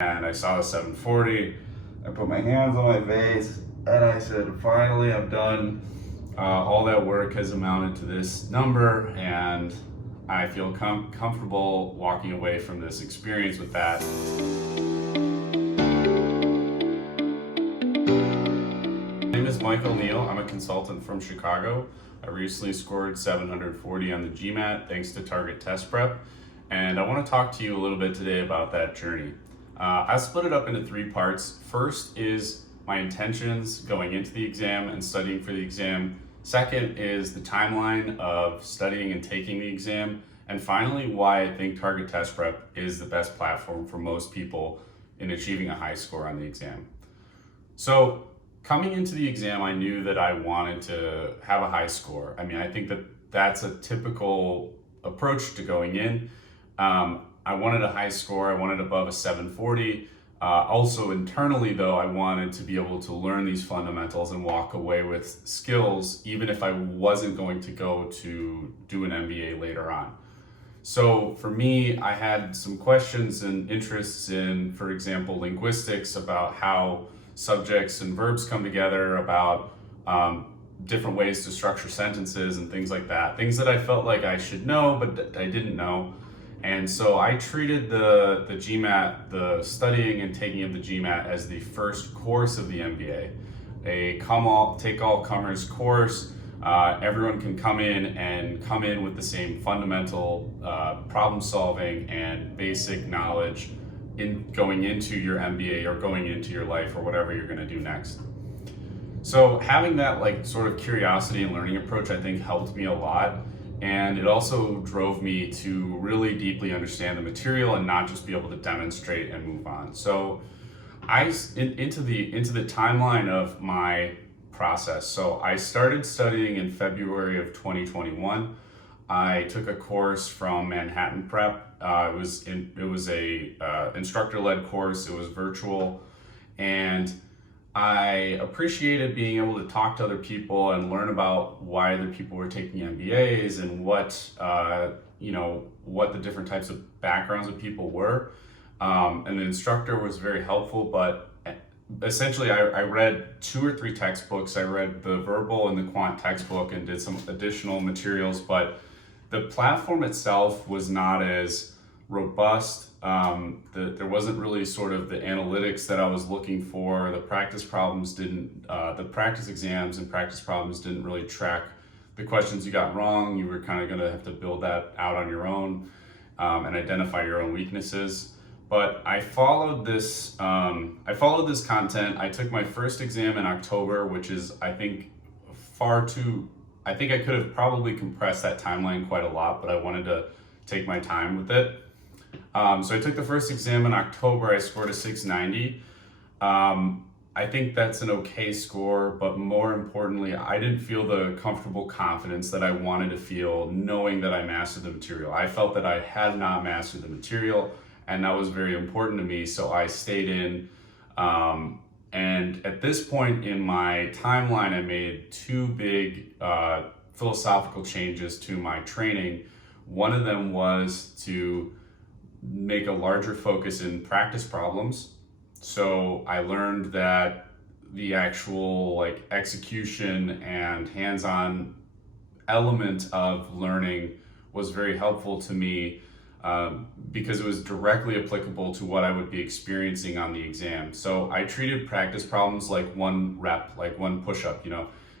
and I saw the 740. I put my hands on my face and I said, finally, I'm done. All that work has amounted to this number, and I feel comfortable walking away from this experience with that. My name is Michael Neal. I'm a consultant from Chicago. I recently scored 740 on the GMAT thanks to Target Test Prep, and I want to talk to you a little bit today about that journey. I split it up into three parts. First is my intentions going into the exam and studying for the exam. Second is the timeline of studying and taking the exam. And finally, why I think Target Test Prep is the best platform for most people in achieving a high score on the exam. So coming into the exam, I knew that I wanted to have a high score. I mean, I think that that's a typical approach to going in. I wanted a high score. I wanted above a 740. Also internally though, I wanted to be able to learn these fundamentals and walk away with skills, even if I wasn't going to go to do an MBA later on. So for me, I had some questions and interests in, for example, linguistics, about how subjects and verbs come together, about different ways to structure sentences and things like that. Things that I felt like I should know, but I didn't know. And so I treated the GMAT, the studying and taking of the GMAT, as the first course of the MBA, a take-all comers course. Everyone can come in with the same fundamental problem solving and basic knowledge in going into your MBA or going into your life or whatever you're going to do next. So having that sort of curiosity and learning approach, I think, helped me a lot. And it also drove me to really deeply understand the material and not just be able to demonstrate and move on. So into the timeline of my process. So I started studying in February of 2021. I took a course from Manhattan Prep. It was a instructor-led course. It was virtual, and I appreciated being able to talk to other people and learn about why other people were taking MBAs and what the different types of backgrounds of people were. And the instructor was very helpful, but essentially I read 2 or 3 textbooks. I read the verbal and the quant textbook and did some additional materials, but the platform itself was not as robust. There wasn't really sort of the analytics that I was looking for. The practice exams and practice problems didn't really track the questions you got wrong. You were kind of going to have to build that out on your own and identify your own weaknesses. But I followed this content. I took my first exam in October, which is, I think I could have probably compressed that timeline quite a lot, but I wanted to take my time with it. So I took the first exam in October. I scored a 690. I think that's an okay score, but more importantly, I didn't feel the comfortable confidence that I wanted to feel knowing that I mastered the material. I felt that I had not mastered the material, and that was very important to me, so I stayed in. And at this point in my timeline, I made 2 big philosophical changes to my training. One of them was to make a larger focus in practice problems. So I learned that the actual execution and hands-on element of learning was very helpful to me because it was directly applicable to what I would be experiencing on the exam. So I treated practice problems like 1 rep, like 1 push-up,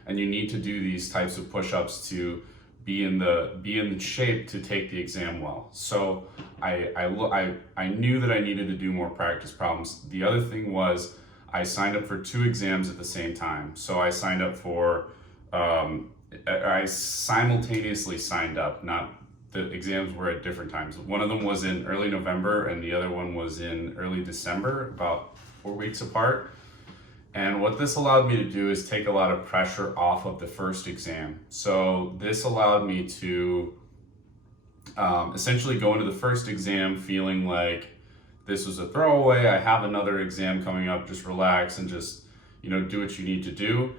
and you need to do these types of push-ups to be in the shape to take the exam well. So I knew that I needed to do more practice problems. The other thing was I signed up for 2 exams at the same time. So I signed up for, I simultaneously signed up, not the exams were at different times. One of them was in early November and the other one was in early December, about 4 weeks apart. And what this allowed me to do is take a lot of pressure off of the first exam. So this allowed me to essentially go into the first exam feeling like this was a throwaway. I have another exam coming up, just relax and just do what you need to do.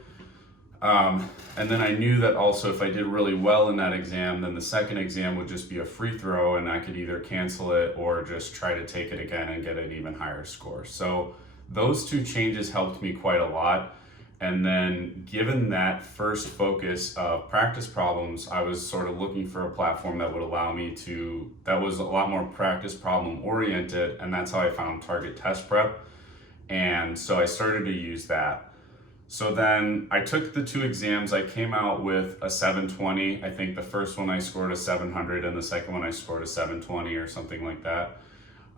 And then I knew that also if I did really well in that exam, then the second exam would just be a free throw and I could either cancel it or just try to take it again and get an even higher score. So those two changes helped me quite a lot. And then given that first focus of practice problems, I was sort of looking for a platform that would allow me to, that was a lot more practice problem oriented. And that's how I found Target Test Prep. And so I started to use that. So then I took the two exams. I came out with a 720. I think the first one I scored a 700 and the second one I scored a 720 or something like that.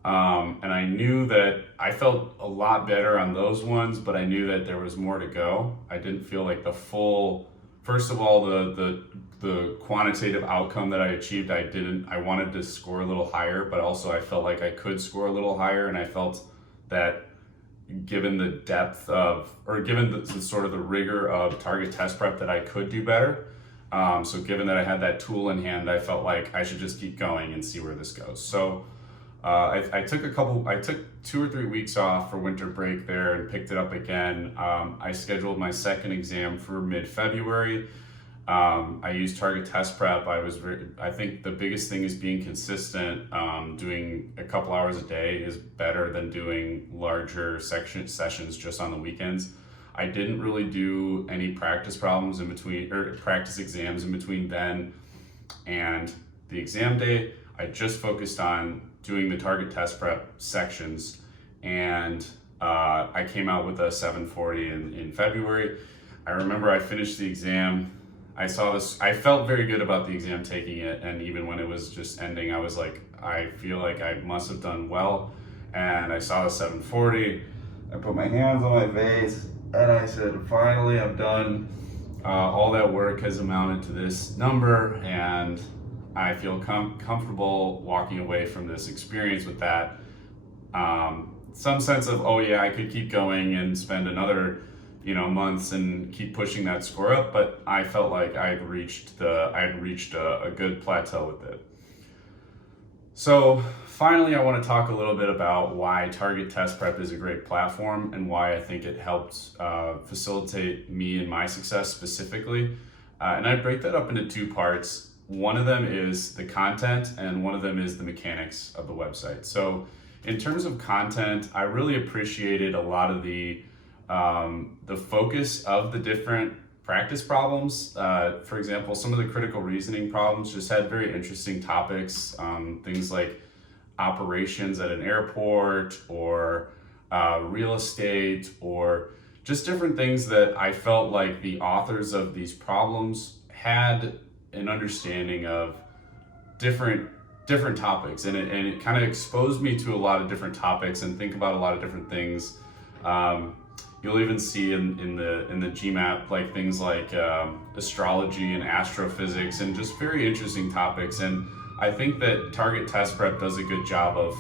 And I knew that I felt a lot better on those ones, but I knew that there was more to go. I didn't feel like the full, first of all, the quantitative outcome that I achieved, I wanted to score a little higher, but also I felt like I could score a little higher, and I felt that given the depth of, or given the sort of the rigor of Target Test Prep, that I could do better. So given that I had that tool in hand, I felt like I should just keep going and see where this goes. So I took 2 or 3 weeks off for winter break there and picked it up again. I scheduled my second exam for mid-February. I used Target Test Prep. I think the biggest thing is being consistent. Doing a couple hours a day is better than doing larger sessions just on the weekends. I didn't really do any practice problems in between, or practice exams in between then and the exam day. I just focused on doing the Target Test Prep sections, and I came out with a 740 in February. I remember I finished the exam. I felt very good about the exam, taking it, and even when it was just ending, I was like, I feel like I must have done well. And I saw the 740, I put my hands on my face, and I said, finally, I'm done. All that work has amounted to this number, and I feel comfortable walking away from this experience with that. Some sense of, oh yeah, I could keep going and spend another months and keep pushing that score up, but I felt like I'd reached a good plateau with it. So finally, I want to talk a little bit about why Target Test Prep is a great platform and why I think it helped facilitate me and my success specifically. And I break that up into two parts. One of them is the content and one of them is the mechanics of the website. So in terms of content, I really appreciated a lot of the focus of the different practice problems. For example, some of the critical reasoning problems just had very interesting topics, things like operations at an airport or real estate, or just different things that I felt like the authors of these problems had an understanding of different topics, and it kind of exposed me to a lot of different topics and think about a lot of different things. You'll even see in the GMAT like things like astrology and astrophysics and just very interesting topics. And I think that Target Test Prep does a good job of,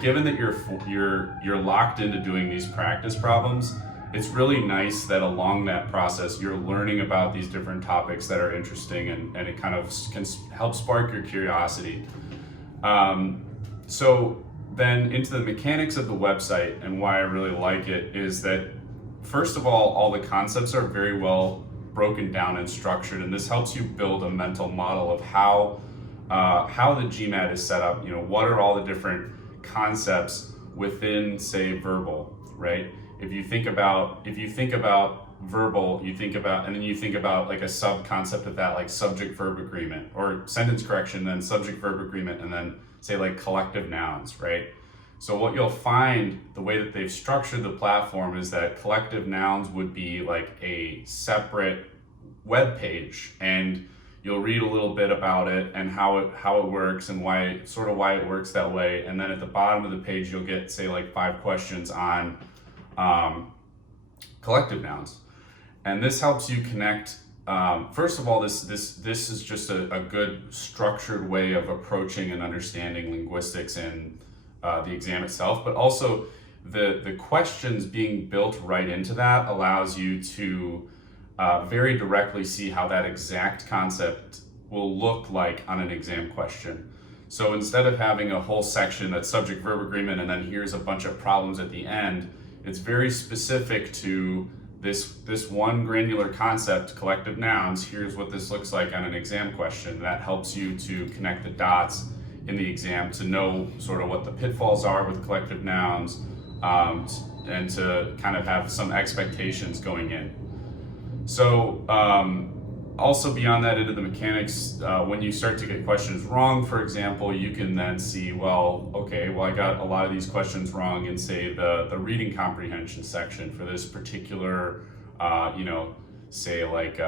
given that you're locked into doing these practice problems, it's really nice that along that process you're learning about these different topics that are interesting, and it kind of can help spark your curiosity. So then into the mechanics of the website and why I really like it is that, first of all the concepts are very well broken down and structured, and this helps you build a mental model of how the GMAT is set up. What are all the different concepts within, say, verbal, right? If you think about verbal, and then you think about like a sub concept of that, like subject verb agreement or sentence correction, then subject verb agreement, and then say like collective nouns, right? So what you'll find, the way that they've structured the platform, is that collective nouns would be like a separate web page, and you'll read a little bit about it and how it works and why it works that way. And then at the bottom of the page, you'll get, say, like 5 questions on collective nouns, and this helps you connect. First of all, this is just a good structured way of approaching and understanding linguistics in the exam itself, but also the questions being built right into that allows you to very directly see how that exact concept will look like on an exam question. So instead of having a whole section that's subject verb agreement and then here's a bunch of problems at the end, it's very specific to this one granular concept, collective nouns, here's what this looks like on an exam question. That helps you to connect the dots in the exam to know sort of what the pitfalls are with collective nouns, and to kind of have some expectations going in. So also beyond that, into the mechanics, when you start to get questions wrong, for example, you can then see, well, okay, well, I got a lot of these questions wrong in, say, the reading comprehension section for this particular, say like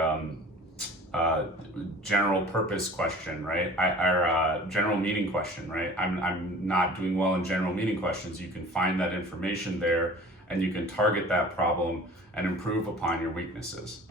general purpose question, right? Or general meaning question, right? I'm not doing well in general meaning questions. You can find that information there, and you can target that problem and improve upon your weaknesses.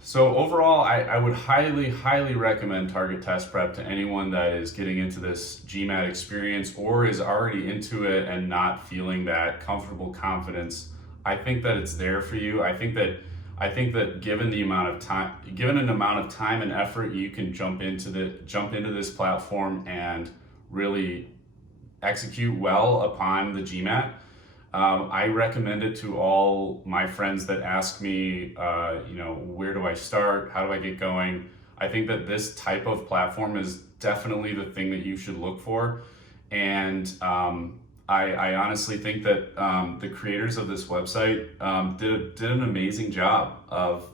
So overall, I would highly recommend Target Test Prep to anyone that is getting into this GMAT experience or is already into it and not feeling that comfortable confidence. I think that it's there for you. I think that given an amount of time and effort, you can jump into this platform and really execute well upon the GMAT. I recommend it to all my friends that ask me, where do I start? How do I get going? I think that this type of platform is definitely the thing that you should look for. And I honestly think that the creators of this website did an amazing job of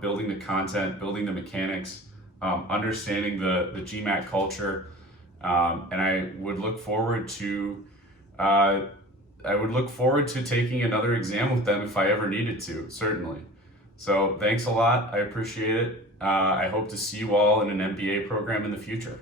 building the content, building the mechanics, understanding the GMAT culture, and I would look forward to taking another exam with them if I ever needed to, certainly. So thanks a lot. I appreciate it. I hope to see you all in an MBA program in the future.